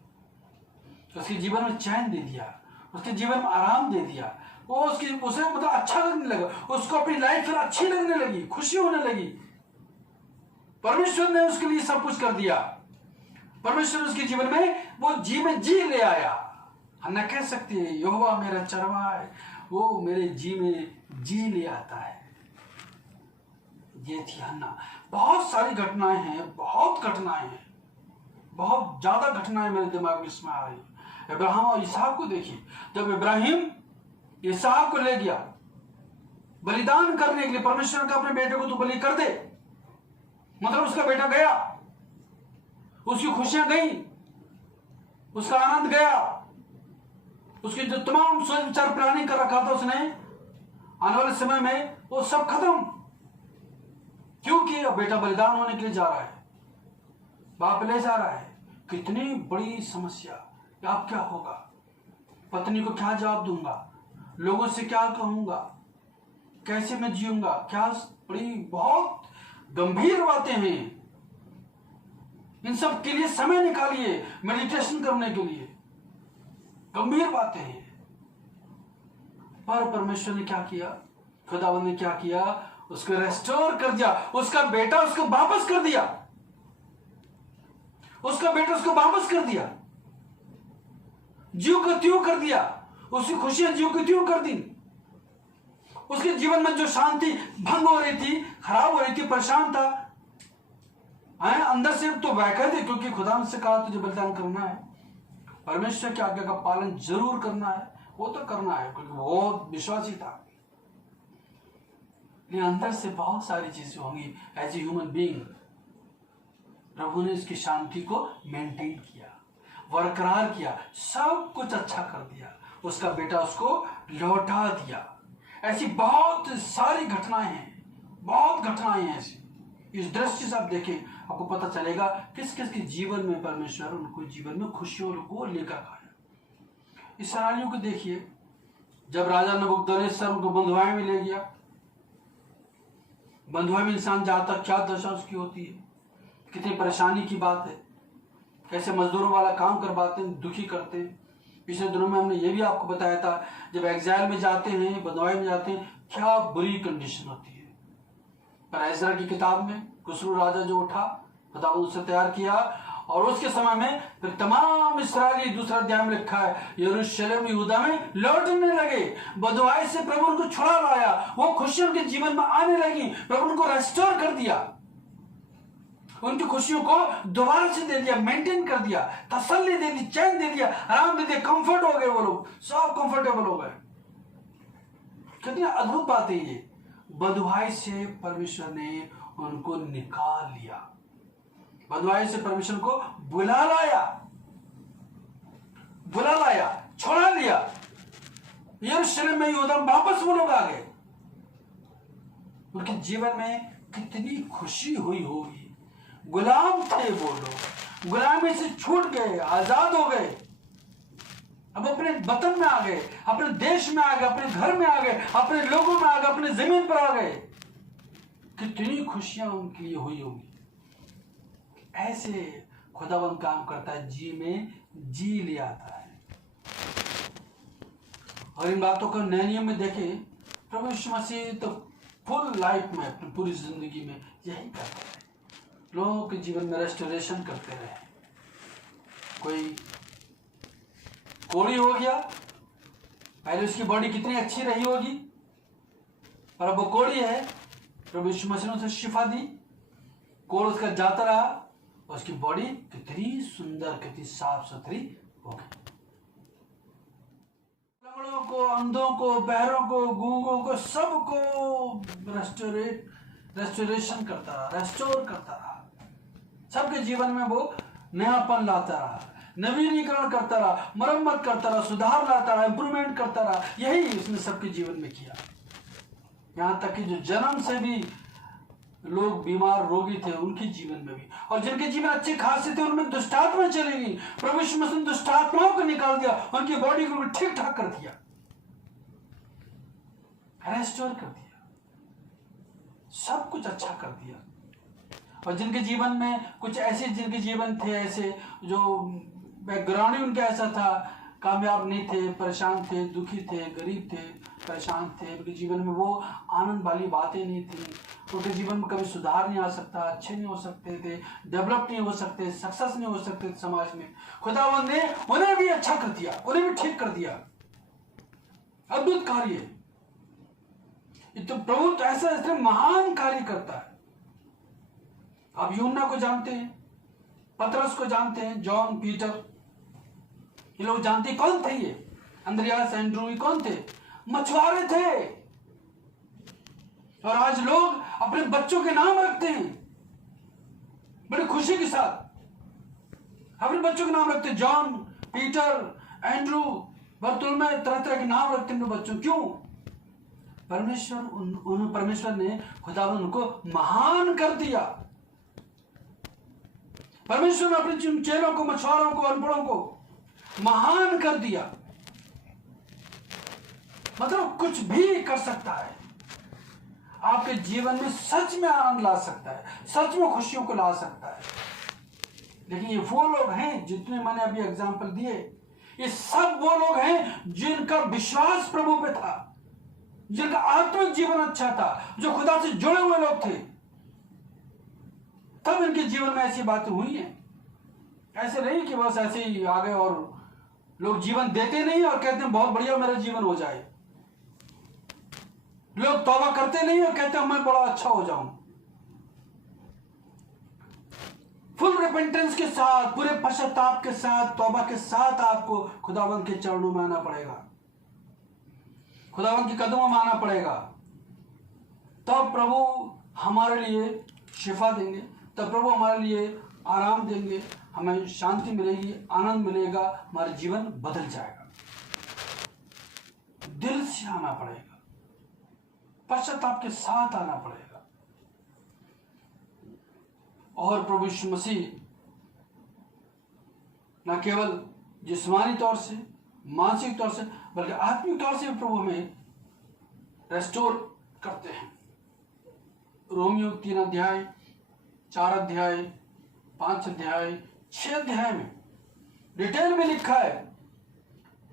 उसके जीवन में चैन दे दिया, उसके जीवन में आराम दे दिया। वो उसे मतलब अच्छा लगने लगा, उसको अपनी लाइफ फिर अच्छी लगने लगी, खुशी होने लगी। परमेश्वर ने उसके लिए सब कुछ कर दिया, परमेश्वर उसके जीवन में वो जी ले आया। हन्ना कह सकती है, यहोवा मेरा चरवाहा है, वो मेरे जी में जी ले आता है। ये थी हन्ना। बहुत सारी घटनाएं हैं, बहुत घटनाएं हैं, बहुत ज्यादा घटनाएं मेरे दिमाग में इसमें आ रही। इब्राहिम और इसहाक को देखिए, जब इब्राहिम इसहाक को ले गया बलिदान करने के लिए, परमेश्वर ने कहा अपने बेटे को तू बलि कर दे, मतलब उसका बेटा गया, उसकी खुशियां गई, उसका आनंद गया, उसकी जो तमाम सोच विचार प्लानिंग कर रखा था उसने आने वाले समय में, वो सब खत्म। क्योंकि अब बेटा बलिदान होने के लिए जा रहा है, बाप ले जा रहा है। कितनी बड़ी समस्या। अब क्या होगा, पत्नी को क्या जवाब दूंगा, लोगों से क्या कहूंगा, कैसे मैं जीऊंगा, क्या बड़ी बहुत गंभीर बातें हैं। इन सब के लिए समय निकालिए, मेडिटेशन करने के लिए, गंभीर बातें हैं। पर परमेश्वर ने क्या किया, खुदावंद ने क्या किया, उसको रेस्टोर कर दिया। उसका बेटा उसको वापस कर दिया, उसका बेटा उसको वापस कर दिया, ज्यों को त्यों कर दिया, उसकी खुशियां ज्यों को त्यों कर दी। उसके जीवन में जो शांति भंग हो रही थी, खराब हो रही थी, परेशान था, अंदर से तो वैकल्प थे, क्योंकि खुदा से कहा तुझे बलिदान करना है, परमेश्वर की आज्ञा का पालन जरूर करना है, वो तो करना है क्योंकि वो विश्वासी था। लेकिन अंदर से बहुत सारी चीजें होंगी। एज ए ह्यूमन बीइंग प्रभु ने इसकी शांति को मेंटेन किया, बरकरार किया, सब कुछ अच्छा कर दिया, उसका बेटा उसको लौटा दिया। ऐसी बहुत सारी घटनाएं हैं, बहुत घटनाएं हैं ऐसी। इस दृष्टि से आप देखें, आपको पता चलेगा किस किस के जीवन में परमेश्वर उनको जीवन में खुशियों को लेकर आया। इसराइलियों को देखिए, जब राजा नबूकदनेस्सर उनको बंधुआई में ले गया, बंधुआई में इंसान जाता क्या दशा उसकी होती है, कितनी परेशानी की बात है, कैसे मजदूरों वाला काम करवाते हैं, दुखी करते हैं। पिछले दिनों में हमने ये भी आपको बताया था, जब एग्जाइल में जाते हैं, बंधुआई में जाते हैं, क्या बुरी कंडीशन होती है। पर एजरा की किताब में खुसरू राजा जो उठा, खुदावंद उसे तैयार किया, और उसके समय में फिर तमाम इस्राएली, दूसरा अध्याय में लिखा है, यरूशलेम यहूदा में लौटने लगे। बंधुआई से प्रभु उनको छुड़ा लाया, वो खुशियां उनके जीवन में आने लगी, प्रभु उनको रेस्टोर कर दिया, उनकी खुशियों को दोबारा से दे दिया, मेंटेन कर दिया, तसल्ली दे दी, चैन दे दिया, आराम दे दिया, कंफर्ट हो गए, वो लोग सब कंफर्टेबल हो गए। कितनी अद्भुत बात है ये। बंधुआई से परमेश्वर ने उनको निकाल लिया, बंधुआई से परमेश्वर को बुला लाया, छोड़ा लिया। यरूशलेम में यहूदा वापस वो लोग आ गए। उनके जीवन में कितनी खुशी हुई होगी। गुलाम थे वो लोग, गुलामी से छूट गए, आजाद हो गए, अब अपने वतन में आ गए, अपने देश में आ गए, अपने घर में आ गए, अपने लोगों में आ गए, अपने जमीन पर आ गए। कितनी खुशियां उनके लिए हुई होगी। ऐसे खुदावंद काम करता है, जी में जी ले आता है। और इन बातों को नए नियम में देखें, प्रभु यीशु मसीह तो फुल लाइफ में, अपनी पूरी जिंदगी में यही करता है, लोगों के जीवन में रेस्टोरेशन करते रहे। कोई कोड़ी हो गया, पहले उसकी बॉडी कितनी अच्छी रही होगी, पर अब वो कोड़ी है, प्रभु यीशु मसीह ने उसे शिफा दी, कोड़ उसका जाता रहा, उसकी बॉडी कितनी सुंदर, कितनी साफ सुथरी हो गई। लंगड़ों को, अंधों को, बहरों को, गूंगों को, सबको रेस्टोरेशन करता रहा, रेस्टोर करता रहा। सबके जीवन में वो नयापन लाता रहा, नवीनीकरण करता रहा, मरम्मत करता रहा, सुधार लाता रहा, इंप्रूवमेंट करता रहा। यही उसने सबके जीवन में किया। यहां तक कि जो जन्म से भी लोग बीमार रोगी थे, उनके जीवन में भी, और जिनके जीवन अच्छे खासे थे, उनमें दुष्टात्मा चली गई। प्रभु यीशु मसीह ने दुष्टात्माओं को निकाल दिया, उनकी बॉडी को ठीक ठाक कर दिया, रेस्टोर कर दिया, सब कुछ अच्छा कर दिया। और जिनके जीवन में कुछ ऐसे, जिनके जीवन थे ऐसे, जो बैकग्राउंड ही उनका ऐसा था, कामयाब नहीं थे, परेशान थे, दुखी थे, गरीब थे, परेशान थे, उनके जीवन में वो आनंद वाली बातें नहीं थी, उनके जीवन में कभी सुधार नहीं आ सकता, अच्छे नहीं हो सकते थे, डेवलप नहीं हो सकते, सक्सेस नहीं हो सकते थे समाज में। खुदावंद ने उन्हें भी अच्छा कर दिया, उन्हें भी ठीक कर दिया। अद्भुत कार्य। तो प्रभु तो ऐसा महान कार्य करता है। आप यूहन्ना को जानते हैं, पतरस को जानते हैं, जॉन, पीटर, ये लोग जानते हैं। कौन थे ये? अंद्रियास, एंड्रू, ये कौन थे? मछुआरे थे। और आज लोग अपने बच्चों के नाम रखते हैं बड़ी खुशी के साथ, अपने बच्चों के नाम रखते हैं, जॉन, पीटर, एंड्रू, बर्तुल में तरह तरह के नाम रखते हैं बच्चों। क्यों? परमेश्वर ने खुदावंद उनको महान कर दिया। परमेश्वर ने अपने चेलों को, मछुआरों को, अनपढ़ों को महान कर दिया। मतलब कुछ भी कर सकता है, आपके जीवन में सच में आनंद ला सकता है, सच में खुशियों को ला सकता है। लेकिन ये वो लोग हैं, जितने मैंने अभी एग्जाम्पल दिए, ये सब वो लोग हैं जिनका विश्वास प्रभु पे था, जिनका आत्मिक जीवन अच्छा था, जो खुदा से जुड़े हुए लोग थे। तब इनके जीवन में ऐसी बातें हुई हैं। ऐसे नहीं कि बस ऐसे ही आ गए और लोग जीवन देते नहीं और कहते हैं बहुत बढ़िया मेरा जीवन हो जाए। लोग तौबा करते नहीं और कहते हैं मैं बड़ा अच्छा हो जाऊं। फुल रिपेंटेंस के साथ, पूरे पश्चाताप के साथ, तौबा के साथ आपको खुदावंद के चरणों में आना पड़ेगा, खुदावंद के कदमों में आना पड़ेगा। तब प्रभु हमारे लिए शिफा देंगे, तब प्रभु हमारे लिए आराम देंगे, हमें शांति मिलेगी, आनंद मिलेगा, हमारा जीवन बदल जाएगा। दिल से आना पड़ेगा, पश्चाताप के साथ आना पड़ेगा। और प्रभु यीशु मसीह न केवल जिस्मानी तौर से, मानसिक तौर से, बल्कि आत्मिक तौर से भी प्रभु हमें रेस्टोर करते हैं। रोमियो 3 अध्याय, 4 अध्याय, 5 अध्याय, 6 अध्याय में डिटेल में लिखा है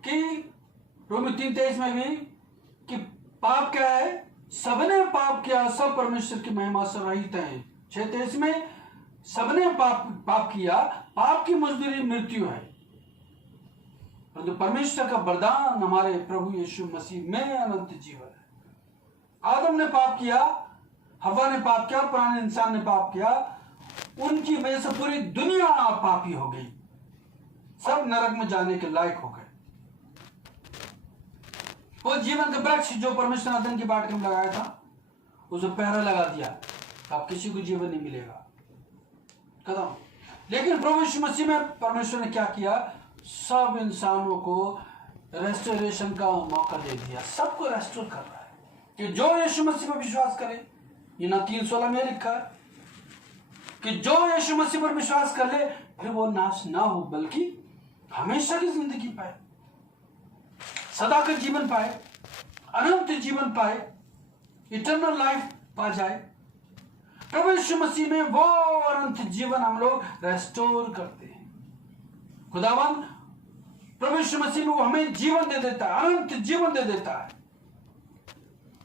कि रोमियो 3:23 में भी कि पाप क्या है, सबने पाप किया, सब परमेश्वर की महिमा से रहित हैं। 6:23 में सबने पाप किया, पाप की मजदूरी मृत्यु है, परंतु परमेश्वर का वरदान हमारे प्रभु यीशु मसीह में अनंत जीवन है। आदम ने पाप किया, हवा ने पाप किया, पुराने इंसान ने पाप किया, उनकी वजह से पूरी दुनिया पापी हो गई, सब नरक में जाने के लायक हो गए। वो जीवन का वृक्ष जो परमेश्वर ने अदन की बाटकी में लगाया था, उसे पहरा लगा दिया, अब किसी को जीवन नहीं मिलेगा, खत्म। लेकिन प्रभु यीशु मसीह में परमेश्वर ने क्या किया, सब इंसानों को रेस्टोरेशन का मौका दे दिया, सबको रेस्टोर कर रहा है कि जो यीशु मसीह पर विश्वास करे। ये ना 3:16 में लिखा है कि जो यीशु मसीह पर विश्वास कर ले फिर वो नाश ना हो, बल्कि हमेशा की जिंदगी पाए, सदा का जीवन पाए, अनंत जीवन पाए, इटर्नल लाइफ पा जाए। प्रभु यीशु मसीह में वो अनंत जीवन हम लोग रेस्टोर करते हैं। खुदावन प्रभु यीशु मसीह में वो हमें जीवन दे देता है, अनंत जीवन दे देता है,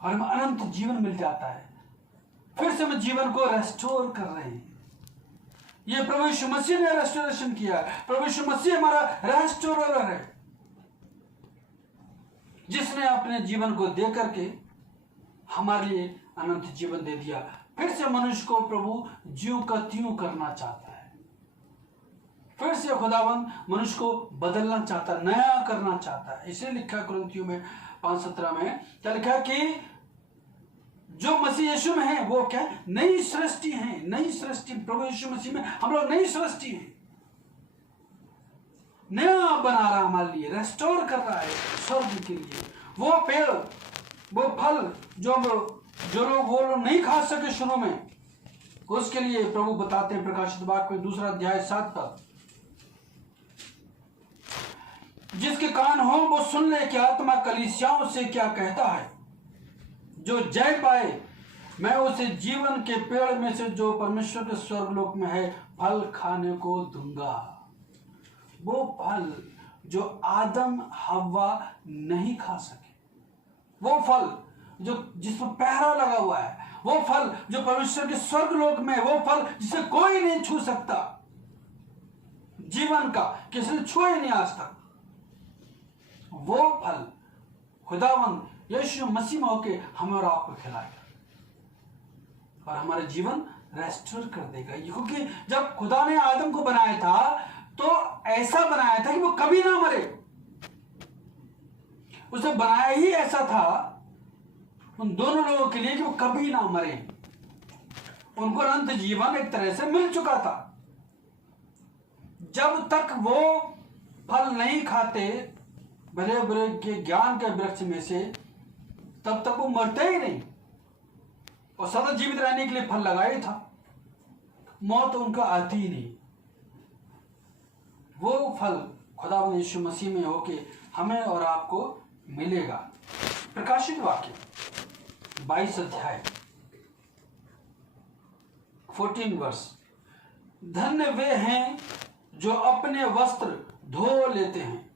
और हमें अनंत जीवन मिल जाता है। फिर से हम जीवन को रेस्टोर कर रहे हैं। ये प्रभु यीशु मसीह ने रेस्टोरेशन किया है। प्रभु यीशु मसीह हमारा रेस्टोरर है, जिसने अपने जीवन को दे करके हमारे लिए अनंत जीवन दे दिया। फिर से मनुष्य को प्रभु ज्यों का त्यों करना चाहता है। फिर से खुदावंद मनुष्य को बदलना चाहता है, नया करना चाहता है। इसलिए लिखा कुरिन्थियों में 5:17 में क्या लिखा कि जो मसीह यीशु में है वो क्या, नई सृष्टि है। नई सृष्टि प्रभु यीशु मसीह में हम लोग नई सृष्टि है, नया बना रहा हमारे लिए, रेस्टोर कर रहा है स्वर्ग के लिए। वो पेड़, वो फल जो लोग वो लोग नहीं खा सके शुरू में, उसके लिए प्रभु बताते हैं प्रकाशित वाक्य में 2 अध्याय 7 का, जिसके कान हो वो सुन ले कि आत्मा कलीसियाओं से क्या कहता है। जो जय पाए मैं उसे जीवन के पेड़ में से जो परमेश्वर के स्वर्गलोक में है फल खाने को दूंगा। वो फल जो आदम हव्वा नहीं खा सके, वो फल जो जिस पर पहरा लगा हुआ है, वो फल जो परमेश्वर के स्वर्गलोक में, वो फल जिसे कोई नहीं छू सकता, जीवन का किसी ने छुआ ही नहीं आज तक, वो फल खुदावंद यीशु मसीह में होके हमें और आपको खिलाएगा और हमारा जीवन रेस्टोर कर देगा। क्योंकि जब खुदा ने आदम को बनाया था तो ऐसा बनाया था कि वो कभी ना मरे। उसे बनाया ही ऐसा था उन दोनों लोगों के लिए कि वो कभी ना मरे। उनको अनंत जीवन एक तरह से मिल चुका था। जब तक वो फल नहीं खाते भले बुरे के ज्ञान के वृक्ष में से, तब तक वो मरते ही नहीं और सदा जीवित रहने के लिए फल लगाए था। मौत उनका आती ही नहीं। वो फल खुदावंद यीशु मसीह में होके हमें और आपको मिलेगा। प्रकाशित वाक्य 22 अध्याय 14 वर्ष। धन्य वे हैं जो अपने वस्त्र धो लेते हैं,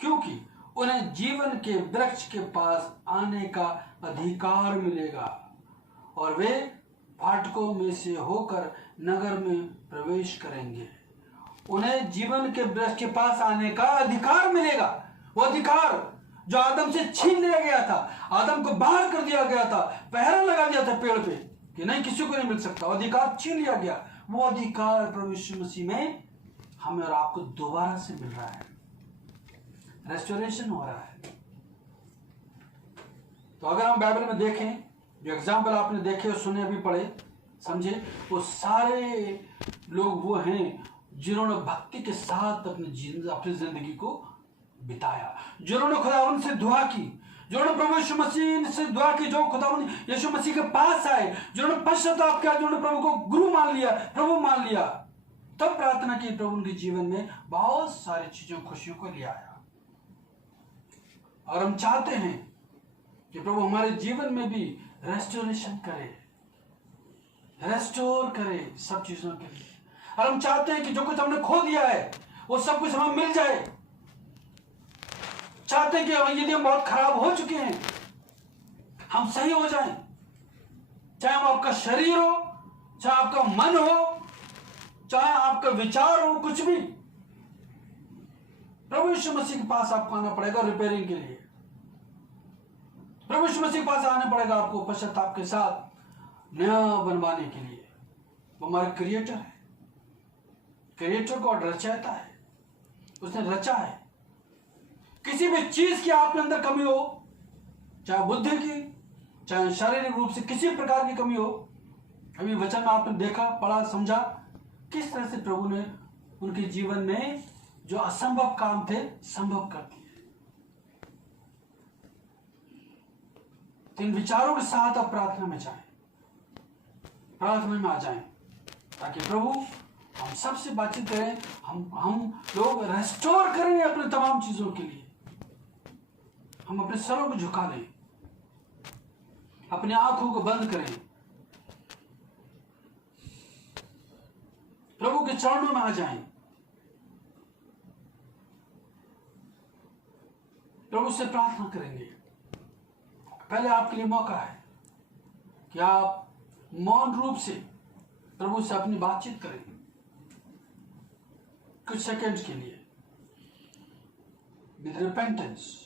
क्योंकि उन्हें जीवन के वृक्ष के पास आने का अधिकार मिलेगा और वे फाटकों में से होकर नगर में प्रवेश करेंगे। उन्हें जीवन के वृक्ष के पास आने का अधिकार मिलेगा। वो अधिकार जो आदम से छीन लिया गया था, आदम को बाहर कर दिया गया था, पहरा लगा दिया था पेड़ पे कि नहीं किसी को नहीं मिल सकता, अधिकार छीन लिया गया। वो अधिकार प्रभु यीशु मसीह में हमें और आपको दोबारा से मिल रहा है, रेस्टोरेशन हो रहा है। तो अगर हम बाइबल में देखें, जो एग्जाम्पल आपने देखे और सुने अभी पढ़े समझे, वो सारे लोग वो हैं जिन्होंने भक्ति के साथ अपनी जिंदगी को बिताया, जिन्होंने खुदावंद से दुआ की, जिन्होंने प्रभु यीशु मसीह से दुआ की, जो खुदावंद यीशु मसीह के पास आए, जिन्होंने पश्चाताप किया, जिन्होंने प्रभु को गुरु मान लिया, प्रभु मान लिया, तब प्रार्थना की, प्रभु उनके जीवन में बहुत सारी चीजों खुशियों को ले आया। और हम चाहते हैं कि प्रभु हमारे जीवन में भी रेस्टोरेशन करे, रेस्टोर करे सब चीजों के लिए। और हम चाहते हैं कि जो कुछ हमने खो दिया है वो सब कुछ हमें मिल जाए। चाहते हैं कि यदि हम बहुत खराब हो चुके हैं, हम सही हो जाएं, चाहे वो आपका शरीर हो, चाहे आपका मन हो, चाहे आपका विचार हो, कुछ भी, प्रभु यीशु मसीह के पास आपको आना पड़ेगा रिपेयरिंग के लिए। प्रभु यीशु मसीह के पास आना पड़ेगा आपको पश्चाताप के साथ नया बनवाने के लिए। वो हमारे क्रिएटर है, क्रिएटर गॉड रचयिता है, उसने रचा है। किसी भी चीज की आप में अंदर कमी हो, चाहे बुद्धि की, चाहे शारीरिक रूप से किसी प्रकार की कमी हो, अभी वचन में आपने देखा, पढ़ा, समझा किस तरह से प्रभु ने उनके जीवन में जो असंभव काम थे संभव कर दिए। तो इन विचारों के साथ आप प्रार्थना में जाएं, प्रार्थना में आ जाएं, ताकि प्रभु हम सबसे बातचीत करें, हम लोग रेस्टोर करें अपने तमाम चीजों के लिए। हम अपने सरों को झुका लें, अपनी आंखों को बंद करें, प्रभु के चरणों में आ जाएं, प्रभु से प्रार्थना करेंगे। पहले आपके लिए मौका है कि आप मौन रूप से प्रभु से अपनी बातचीत करें कुछ सेकंड्स के लिए, विद रिपेंटेंस।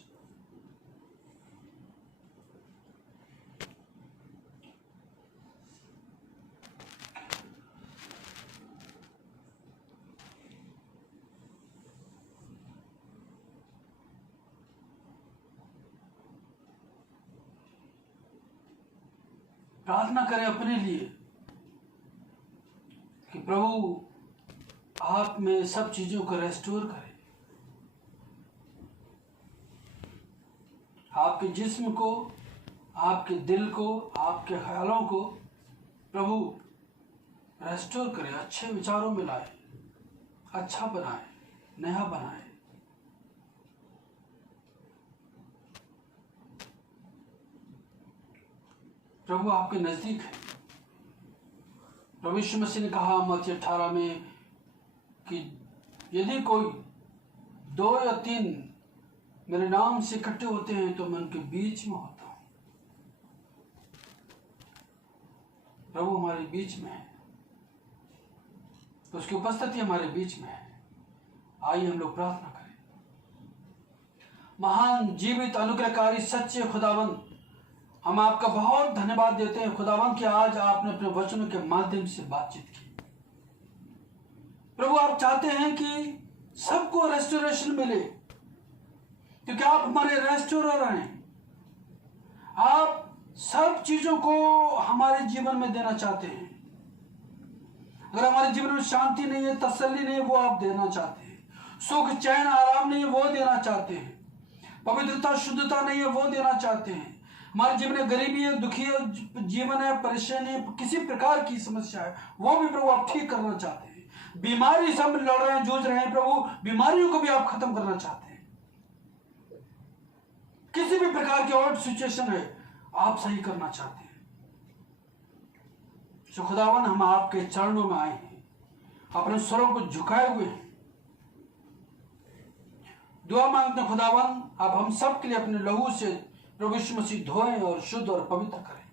प्रार्थना करें अपने लिए कि प्रभु आप में सब चीजों को रेस्टोर करें, आपके जिस्म को, आपके दिल को, आपके ख्यालों को प्रभु रेस्टोर करें, अच्छे विचारों में लाए, अच्छा बनाए, नया बनाए। प्रभु आपके नजदीक है। प्रभु यीशु मसीह ने कहा मत्ती 18 में कि यदि कोई 2 या 3 मेरे नाम से इकट्ठे होते हैं तो मैं उनके बीच में होता हूं। प्रभु हमारे बीच में है, तो उसकी उपस्थिति हमारे बीच में है। आइए हम लोग प्रार्थना करें। महान जीवित अनुग्रहकारी सच्चे खुदावंद, हम आपका बहुत धन्यवाद देते हैं खुदावंद कि आज आपने अपने वचनों के माध्यम से बातचीत की। प्रभु आप चाहते हैं कि सबको रेस्टोरेशन मिले, क्योंकि आप हमारे रेस्टोरर हैं। आप सब चीजों को हमारे जीवन में देना चाहते हैं। अगर हमारे जीवन में शांति नहीं है, तसल्ली नहीं है, वो आप देना चाहते हैं। सुख चैन आराम नहीं है वो देना चाहते हैं, पवित्रता शुद्धता नहीं है वो देना चाहते हैं। हमारे जीवन में गरीबी है, दुखी है, जीवन है, परेशानी है, किसी प्रकार की समस्या है वो भी प्रभु आप ठीक करना चाहते हैं। बीमारी से हम लड़ रहे हैं, जूझ रहे हैं प्रभु, बीमारियों को भी आप खत्म करना चाहते हैं। किसी भी प्रकार की और सिचुएशन है आप सही करना चाहते हैं। सो खुदावन हम आपके चरणों में आए हैं, अपने स्वरों को झुकाए हुए हैं, दुआ मांगते हैं खुदावन आप हम सब के लिए अपने लहू से प्रभु यीशु मसीह धोएं और शुद्ध और पवित्र करें।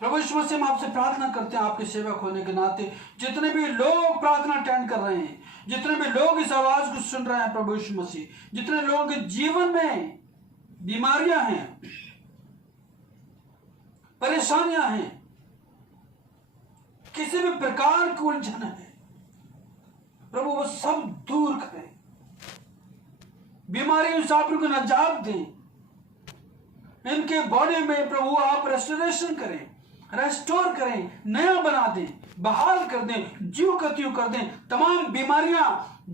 प्रभु यीशु मसीह हम आपसे प्रार्थना करते हैं आपके सेवक होने के नाते, जितने भी लोग प्रार्थना अटेंड कर रहे हैं, जितने भी लोग इस आवाज को सुन रहे हैं प्रभु यीशु मसीह, जितने लोगों के जीवन में बीमारियां हैं, परेशानियां हैं, किसी भी प्रकार की उलझन है प्रभु वो सब दूर करें, बीमारियों से आप इनको निजात दें, इनके बॉडी में प्रभु आप रेस्टोरेशन करें, रेस्टोर करें, नया बना दें, बहाल कर दें, जीव का त्यों कर दें। तमाम बीमारियां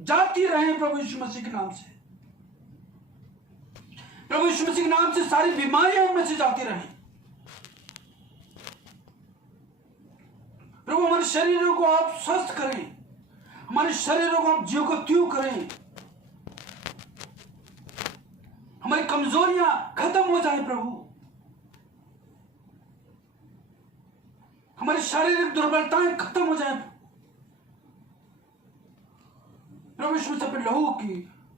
जाती रहें प्रभु यीशु मसीह के नाम से, प्रभु यीशु मसीह के नाम से सारी बीमारियां इनमें से जाती रहें। प्रभु हमारे शरीरों को आप स्वस्थ करें, हमारे शरीरों को आप जीव को त्यों करें, हमारी कमजोरियां खत्म हो जाए प्रभु, हमारी शारीरिक दुर्बलताएं खत्म हो जाए प्रभु यीशु मसीह पे लहू की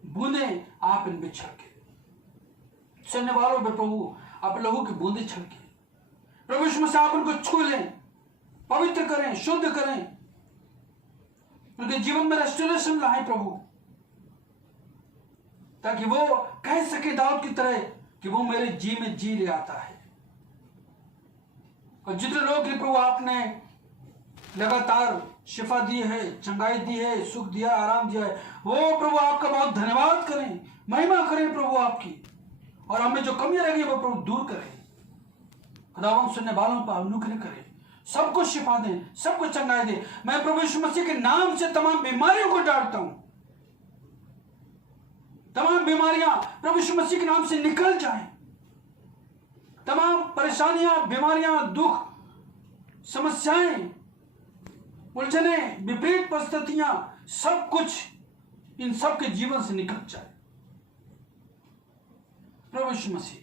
बूंदें आप इन पे छिड़के, सुनने वालों पे प्रभु आप लहू की बूंदें छिड़के, प्रभु यीशु मसीह आप उनको छू लें, पवित्र करें, शुद्ध करें, उनके जीवन में रेस्टोरेशन लाएं प्रभु, ताकि वो कह सके दाऊद की तरह कि वो मेरे जी में जी ले आता है। और जितने लोग प्रभु आपने लगातार शिफा दी है, चंगाई दी है, सुख दिया, आराम दिया है, वो प्रभु आपका बहुत धन्यवाद करें, महिमा करें प्रभु आपकी, और हमें जो कमियां रह गई वो प्रभु दूर करें। खुदावंद सुनने वालों पर अनुग्रह करें, सबको शिफा दें, सबको चंगाई दें। मैं प्रभु यीशु मसीह के नाम से तमाम बीमारियों को डांटता हूं, तमाम बीमारियां प्रभु यीशु मसीह के नाम से निकल जाएं, तमाम परेशानियां, बीमारियां, दुख, समस्याएं, उलझने, विपरीत परिस्थितियां, सब कुछ इन सब के जीवन से निकल जाए। प्रभु यीशु मसीह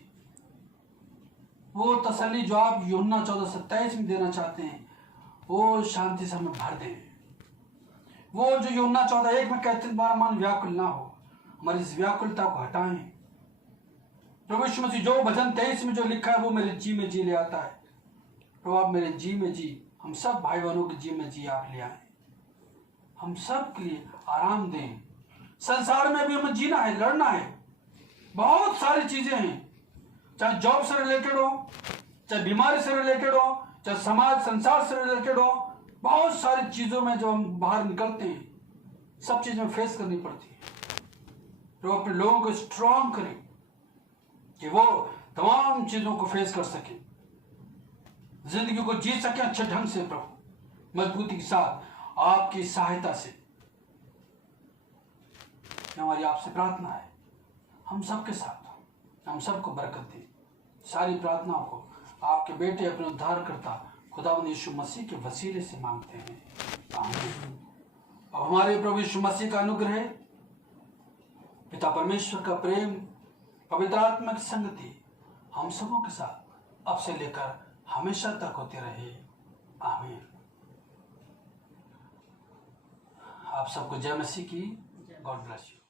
वो तसल्ली जो आप यूहन्ना 14:27 में देना चाहते हैं वो शांति से हमें भर दें। वो जो यूहन्ना 14:1 में कहते हैं तुम्हारा मन व्याकुल ना हो, हमारी इस व्याकुलता को हटाएं। प्रभु यीशु मसीह जो भजन 23 में जो लिखा है वो मेरे जी में जी ले आता है, प्रभु आप मेरे जी में जी, हम सब भाई बहनों के जी में जी आप ले आए, हम सब के लिए आराम दें। संसार में भी हमें जीना है, लड़ना है, बहुत सारी चीजें हैं, चाहे जॉब से रिलेटेड हो, चाहे बीमारी से रिलेटेड हो, चाहे समाज संसार से रिलेटेड हो, बहुत सारी चीजों में जब हम बाहर निकलते हैं सब चीजें फेस करनी पड़ती है। तो अपने लोगों को स्ट्रांग करें कि वो तमाम चीजों को फेस कर सके, जिंदगी को जी सके अच्छे ढंग से प्रभु, मजबूती के साथ आपकी सहायता से। हमारी आपसे प्रार्थना है, हम सबके साथ हो, हम सबको बरकत दें। सारी प्रार्थनाओं को आपके बेटे अपने उद्धारकर्ता खुदावंद यीशु मसीह के वसीले से मांगते हैं, आमीन। और हमारे प्रभु यीशु मसीह का अनुग्रह, पिता परमेश्वर का प्रेम, पवित्र आत्मा की संगति हम सबों के साथ अब से लेकर हमेशा तक होते रहे, आमीन। आप सबको जय मसीह की। God bless you.